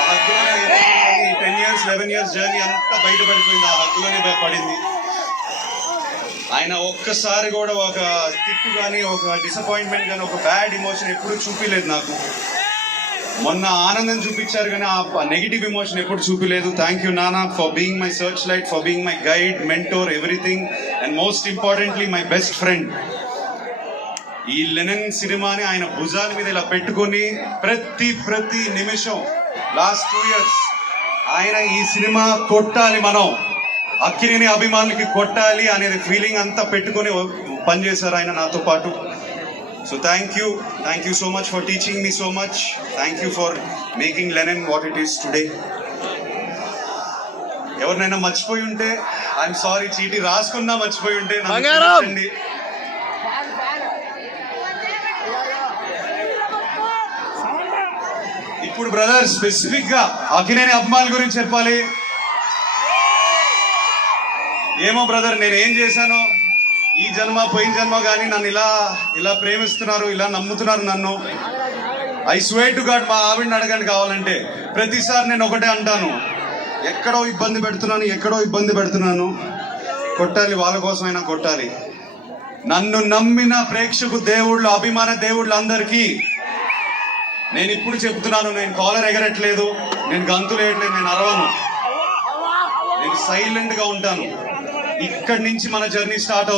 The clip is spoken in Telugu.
ఆ హక్కులోనే 10 years 11 years జర్నీ అంతా బయటపడిపోయింది, ఆ హక్కులోనే పడింది. ఆయన ఒక్కసారి కూడా ఒక తిట్టు కానీ, ఒక డిసప్పాయింట్మెంట్ కానీ, ఒక బ్యాడ్ ఎమోషన్ ఎప్పుడు చూపించలేదు నాకు. మొన్న ఆనందం చూపించారు కానీ ఆ నెగిటివ్ ఎమోషన్ ఎప్పుడు చూపించలేదు. థ్యాంక్ యూ నానా for being my search light, for being my guide, mentor, everything, and most importantly my best friend. ఈ లెనిన్ సినిమాని ఆయన భుజాల మీద ఇలా పెట్టుకొని ప్రతి నిమిషం లాస్ట్ 2 years ఆయన ఈ సినిమా కొట్టాలి, మనం అక్కినేని అభిమానులకి కొట్టాలి అనేది ఫీలింగ్ అంతా పెట్టుకొని పనిచేశారు ఆయన నాతో పాటు. So thank you so much for teaching me so much. Thank you for making Lenin what it is today. ఎవరినైనా మర్చిపోయి ఉంటే ఐఎమ్ సారీ, చీటీ రాసుకున్నా మర్చిపోయి ఉంటే నన్ను. ఇప్పుడు బ్రదర్ స్పెసిఫిక్ గా అక్కినేని అభిమానుల గురించి చెప్పాలి. ఏమో బ్రదర్, నేను ఏం చేశాను ఈ జన్మ పోయిన జన్మ కానీ నన్ను ఇలా ప్రేమిస్తున్నారు, ఇలా నమ్ముతున్నారు నన్ను. ఐ స్వేర్ టు గాడ్, మా ఆవిడని అడగండి కావాలంటే. ప్రతిసారి నేను ఒకటే అంటాను, ఎక్కడో ఇబ్బంది పెడుతున్నాను, కొట్టాలి, వాళ్ళ కోసమైనా కొట్టాలి. నన్ను నమ్మిన ప్రేక్షకు దేవుళ్ళు, అభిమాన దేవుళ్ళు అందరికీ నేను ఇప్పుడు చెప్తున్నాను, నేను కాలర్ ఎగరట్లేదు, నేను గంతులు వేయట్లేదు, నేను అరవను, నేను సైలెంట్ గా ఉంటాను. ఇక్కడి నుంచి మన జర్నీ స్టార్ట్ అవుతుంది.